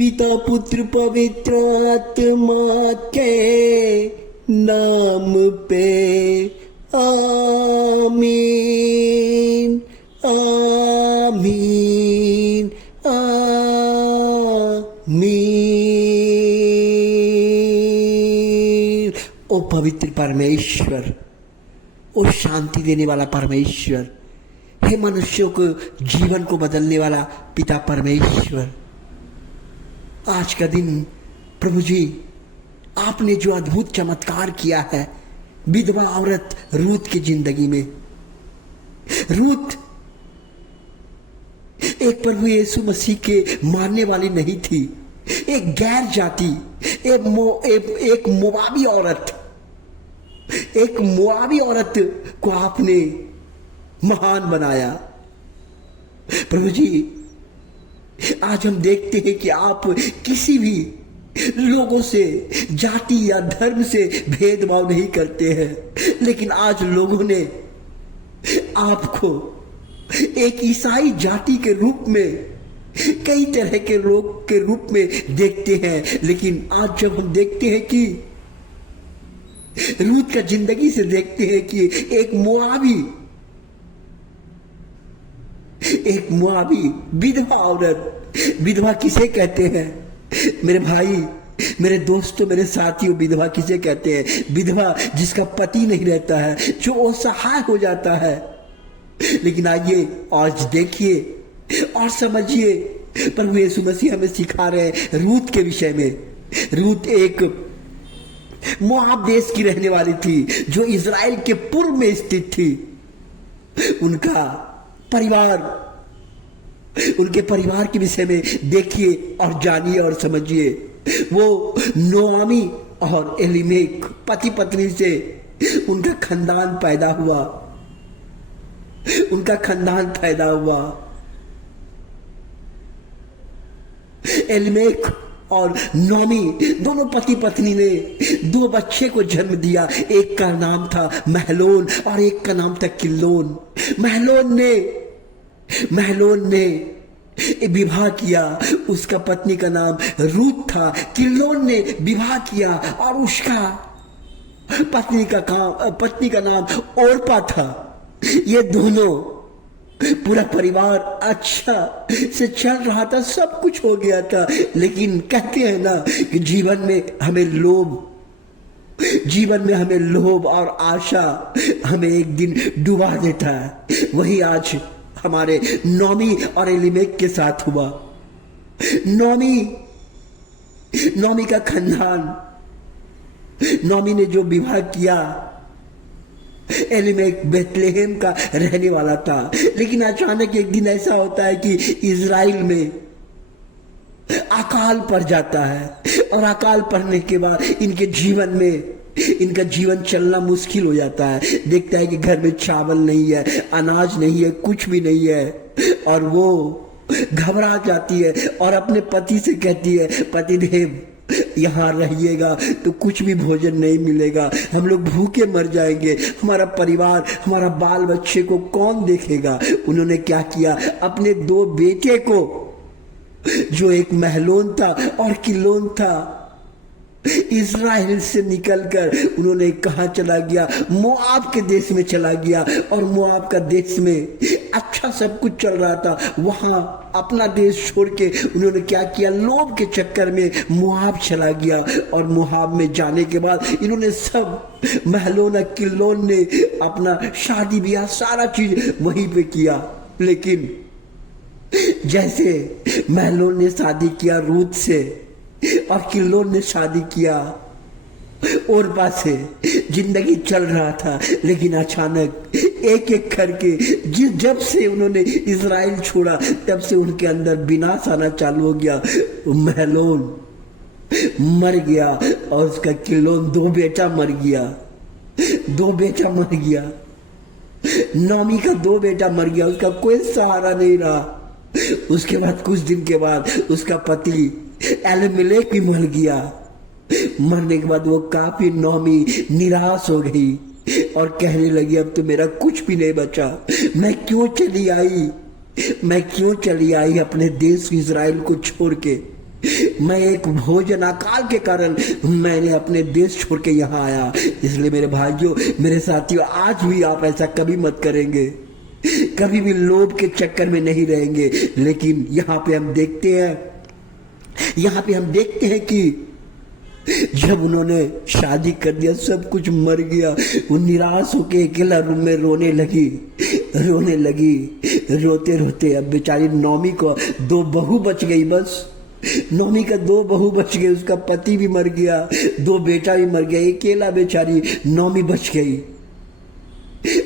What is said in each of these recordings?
पिता पुत्र पवित्र आत्मा के नाम पे आमीन आमीन आमीन। ओ पवित्र परमेश्वर, ओ शांति देने वाला परमेश्वर, हे मनुष्यों को जीवन को बदलने वाला पिता परमेश्वर, आज का दिन प्रभु जी आपने जो अद्भुत चमत्कार किया है विधवा औरत रूत की जिंदगी में। रूत एक प्रभु यीशु मसीह के मानने वाली नहीं थी, एक गैर जाति, एक मोआबी औरत को आपने महान बनाया। प्रभु जी आज हम देखते हैं कि आप किसी भी लोगों से जाति या धर्म से भेदभाव नहीं करते हैं, लेकिन आज लोगों ने आपको एक ईसाई जाति के रूप में, कई तरह के लोग के रूप में देखते हैं। लेकिन आज जब हम देखते हैं कि रूत का जिंदगी से देखते हैं कि एक मोआबी विधवा औरत, विधवा किसे कहते हैं मेरे भाई, मेरे दोस्तों, मेरे साथियों, विधवा किसे कहते हैं? विधवा जिसका पति नहीं रहता है, जो असहाय हो जाता है। लेकिन आइए आज देखिए और समझिए, प्रभु यीशु मसीह हमें सिखा रहे हैं रूत के विषय में। रूत एक मोआब देश की रहने वाली थी, जो इजराइल के पूर्व में स्थित थी। उनके परिवार के विषय में देखिए और जानिए और समझिए। वो नोआमी और एलीमेक पति पत्नी से उनका खानदान पैदा हुआ। एलीमेक और नोआमी दोनों पति पत्नी ने 2 बच्चे को जन्म दिया। एक का नाम था महलोन और एक का नाम था किल्लोन। महलोन ने विवाह किया, उसका पत्नी का नाम रूत था। किल्लोन ने विवाह किया और उसका पत्नी का नाम ओरपा था। ये दोनों, पूरा परिवार अच्छा से चल रहा था, सब कुछ हो गया था। लेकिन कहते हैं ना कि जीवन में हमें लोभ और आशा हमें एक दिन डुबा देता है। वही आज हमारे नोमी और एलीमेक के साथ हुआ। नोमी का खानदान, नोमी ने जो विवाह किया, एलीमेक बेथलेहेम का रहने वाला था। लेकिन अचानक एक दिन ऐसा होता है कि इजराइल में अकाल पड़ जाता है, और अकाल पड़ने के बाद इनका जीवन चलना मुश्किल हो जाता है। देखता है कि घर में चावल नहीं है, अनाज नहीं है, कुछ भी नहीं है, और वो घबरा जाती है और अपने पति से कहती है, पतिदेव यहाँ रहिएगा तो कुछ भी भोजन नहीं मिलेगा, हम लोग भूखे मर जाएंगे, हमारा परिवार, हमारा बाल बच्चे को कौन देखेगा। उन्होंने क्या किया, अपने 2 बेटे को, जो एक महलोन था और किल्लोन था, इजराइल से निकलकर उन्होंने कहाँ चला गया, मोआब के देश में चला गया। और मोआब का देश में अच्छा सब कुछ चल रहा था, वहां अपना देश छोड़ के उन्होंने क्या किया, लोभ के चक्कर में मोआब चला गया। और मोआब में जाने के बाद इन्होंने सब, महलोन किल्लोन ने अपना शादी ब्याह सारा चीज वहीं पे किया। लेकिन जैसे महलोन ने शादी किया रूत से और किल्लोन ने शादी किया ओरपा से, जिंदगी चल रहा था। लेकिन अचानक एक एक करके जब से उन्होंने इजराइल छोड़ा, तब से उनके अंदर विनाश आना चालू हो गया। महलोन मर गया और उसका किल्लोन 2 बेटा मर गया। नोमी का 2 बेटा मर गया, उसका कोई सहारा नहीं रहा। उसके बाद कुछ दिन के बाद उसका पति एलीमेलेक भी मर गया। मरने के बाद वो काफी नोमी निराश हो गई और कहने लगी, अब तो मेरा कुछ भी नहीं बचा, मैं क्यों चली आई अपने देश इजराइल को छोड़ के। मैं एक भोजन अकाल के कारण मैंने अपने देश छोड़ के यहाँ आया। इसलिए मेरे भाइयों, मेरे साथियों, आज भी आप ऐसा कभी मत करेंगे, कभी भी लोभ के चक्कर में नहीं रहेंगे। लेकिन यहाँ पे हम देखते हैं कि जब उन्होंने शादी कर दिया, सब कुछ मर गया, वो निराश होके अकेला रूम में रोने लगी। रोते रोते अब बेचारी नौमी को 2 बहू बच गई। बस नौमी का 2 बहू बच गई, उसका पति भी मर गया, 2 बेटा भी मर गया, अकेला बेचारी नौमी बच गई।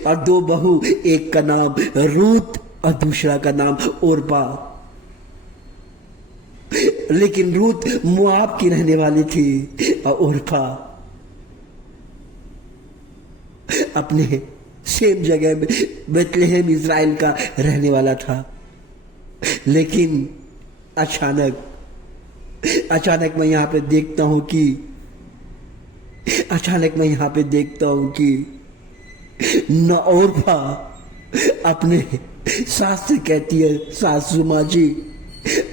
और 2 बहू, एक का नाम रूत और दूसरा का नाम ओरपा। लेकिन रूत मोआब की रहने वाली थी और ओरपा अपने सेम जगह में बेथलेहम इज़राइल का रहने वाला था। लेकिन अचानक मैं यहाँ पे देखता हूं कि न ओरपा अपने सास से कहती है, सासू माँ जी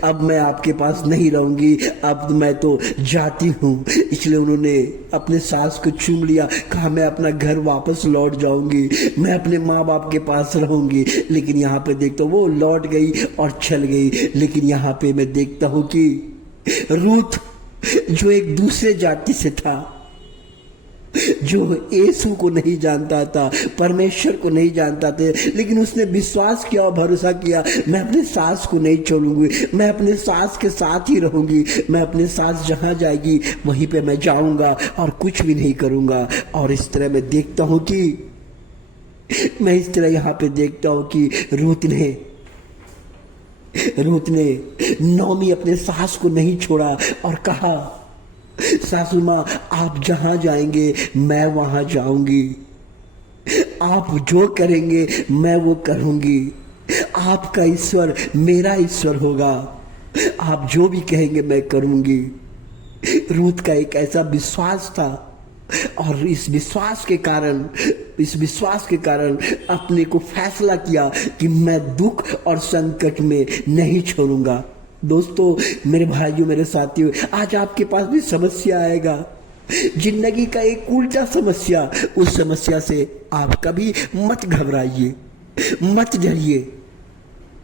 अब मैं आपके पास नहीं रहूंगी, अब मैं तो जाती हूँ। इसलिए उन्होंने अपने सास को चूम लिया, कहा मैं अपना घर वापस लौट जाऊंगी, मैं अपने माँ बाप के पास रहूंगी। लेकिन यहाँ पे देखता हूँ वो लौट गई और चल गई। लेकिन यहाँ पे मैं देखता हूँ कि रूथ, जो एक दूसरे जाति से था, जो यीशु को नहीं जानता था, परमेश्वर को नहीं जानता था, लेकिन उसने विश्वास किया और भरोसा किया, मैं अपने सास को नहीं छोड़ूंगी, मैं अपने सास के साथ ही रहूंगी, मैं अपने सास जहां जाएगी वहीं पे मैं जाऊंगा और कुछ भी नहीं करूंगा। और इस तरह मैं देखता हूं कि रूथ ने नौमी अपने सास को नहीं छोड़ा और कहा, सासू माँ आप जहां जाएंगे मैं वहां जाऊंगी, आप जो करेंगे मैं वो करूंगी, आपका ईश्वर मेरा ईश्वर होगा, आप जो भी कहेंगे मैं करूंगी। रूथ का एक ऐसा विश्वास था और इस विश्वास के कारण अपने को फैसला किया कि मैं दुख और संकट में नहीं छोड़ूंगा। दोस्तों, मेरे भाइयों, मेरे साथियों, आज आपके पास भी समस्या आएगा, जिंदगी का एक उल्टा समस्या। उस समस्या से आप कभी मत घबराइए, मत डरिए।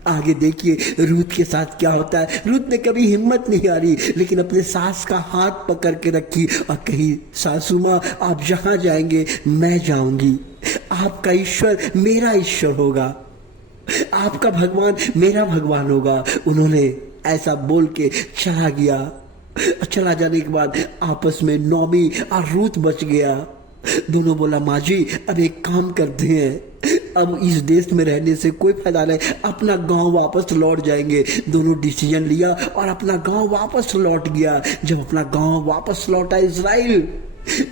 आगे देखिए रूथ के साथ क्या होता है। रूथ ने कभी हिम्मत नहीं हारी, लेकिन अपने सास का हाथ पकड़ के रखी और कही, सासू माँ आप जहां जाएंगे मैं जाऊंगी, आपका ईश्वर मेरा ईश्वर होगा, आपका भगवान मेरा भगवान होगा। उन्होंने ऐसा बोल के चला जाने के बाद आपस में नौमी और रूथ बच गया। दोनों बोला, माँ जी अब एक काम करते हैं, अब इस देश में रहने से कोई फायदा नहीं, अपना गांव वापस लौट जाएंगे। दोनों डिसीजन लिया और अपना गांव वापस लौट गया। जब अपना गांव वापस लौटा इज़राइल,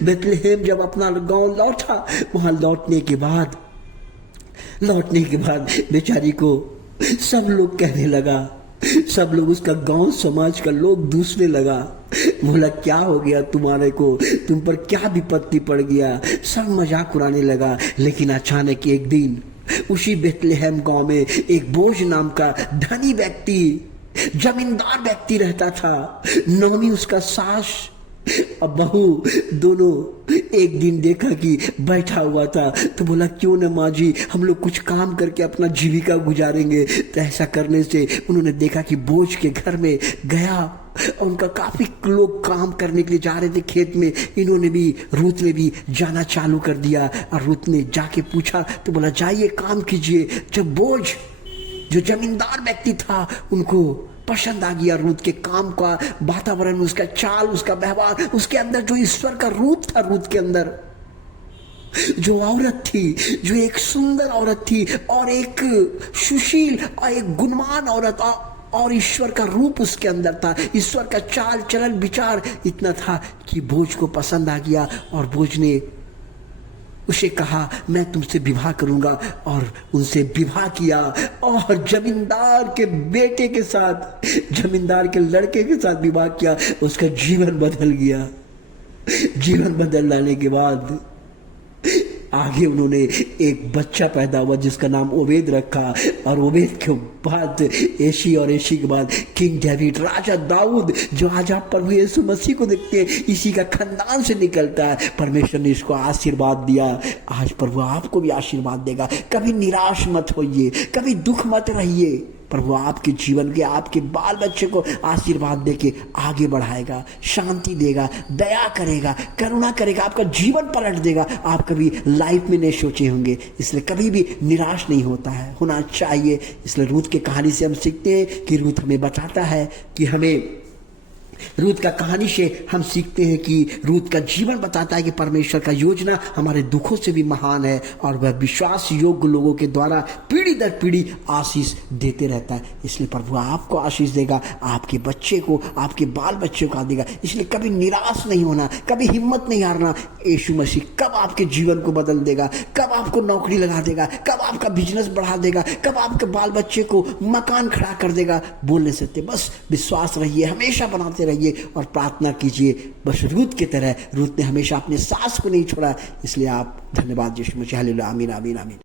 बेथलेहम जब अपना गांव लौटा, वहां लौटने के बाद बेचारी को सब लोग कहने लगा, सब लोग, उसका गांव समाज का लोग दूसरे लगा, बोला क्या हो गया तुम्हारे को, तुम पर क्या विपत्ति पड़ गया, सब मजाक उड़ाने लगा। लेकिन अचानक एक दिन उसी बेथलेहम गांव में एक बोझ नाम का धनी व्यक्ति, जमींदार व्यक्ति रहता था। नौमी उसका सास और बहू दोनों एक दिन देखा कि बैठा हुआ था, तो बोला क्यों न माँ जी हम लोग कुछ काम करके अपना जीविका गुजारेंगे। तो ऐसा करने से उन्होंने देखा कि बोझ के घर में गया और उनका काफी लोग काम करने के लिए जा रहे थे खेत में। रूथ ने भी जाना चालू कर दिया और रूथ ने जाके पूछा तो बोला जाइए काम कीजिए। जब बोझ जो जमींदार व्यक्ति था उनको पसंद आ गया रूथ के काम का वातावरण, उसका चाल, उसका व्यवहार, उसके अंदर जो ईश्वर का रूप था, रूथ के अंदर जो औरत थी, जो एक सुंदर औरत थी और एक सुशील और एक गुणवान औरत और ईश्वर का रूप उसके अंदर था, ईश्वर का चाल चलन विचार इतना था कि बोझ को पसंद आ गया। और बोझ ने उसे कहा मैं तुमसे विवाह करूंगा और उनसे विवाह किया और जमींदार के बेटे के साथ, जमींदार के लड़के के साथ विवाह किया। उसका जीवन बदल गया। जीवन बदल जाने के बाद आगे उन्होंने एक बच्चा पैदा हुआ जिसका नाम ओबेद रखा, और ओबेद के बाद एशी, और एशी के बाद किंग डेविड, राजा दाऊद, जो आज आप प्रभु यीशु मसीह को देखते हैं, इसी का खानदान से निकलता है। परमेश्वर ने इसको आशीर्वाद दिया, आज प्रभु आपको भी आशीर्वाद देगा। कभी निराश मत होइए, कभी दुख मत रहिए। प्रभु आपके जीवन के, आपके बाल बच्चे को आशीर्वाद देके आगे बढ़ाएगा, शांति देगा, दया करेगा, करुणा करेगा, आपका जीवन पलट देगा। आप कभी लाइफ में नहीं सोचे होंगे, इसलिए कभी भी निराश नहीं होना चाहिए। इसलिए रूथ की कहानी से हम सीखते हैं कि रूथ हमें बताता है कि रूथ का कहानी से हम सीखते हैं कि रूथ का जीवन बताता है कि परमेश्वर का योजना हमारे दुखों से भी महान है, और वह विश्वास योग्य लोगों के द्वारा पीढ़ी दर पीढ़ी आशीष देते रहता है। इसलिए प्रभु आपको आशीष देगा, आपके बच्चे को, आपके बाल बच्चे को देगा। इसलिए कभी निराश नहीं होना, कभी हिम्मत नहीं हारना। यीशु मसीह कब आपके जीवन को बदल देगा, कब आपको नौकरी लगा देगा, कब आपका बिजनेस बढ़ा देगा, कब आपके बाल बच्चे को मकान खड़ा कर देगा, बोल नहीं सकते। बस विश्वास रहिए, हमेशा बनाते रहिए और प्रार्थना कीजिए। बस रूथ की तरह, रूथ ने हमेशा अपने सास को नहीं छोड़ा। इसलिए आप धन्यवाद यीशु मसीह। हालेलुया, आमीन आमीन आमीन।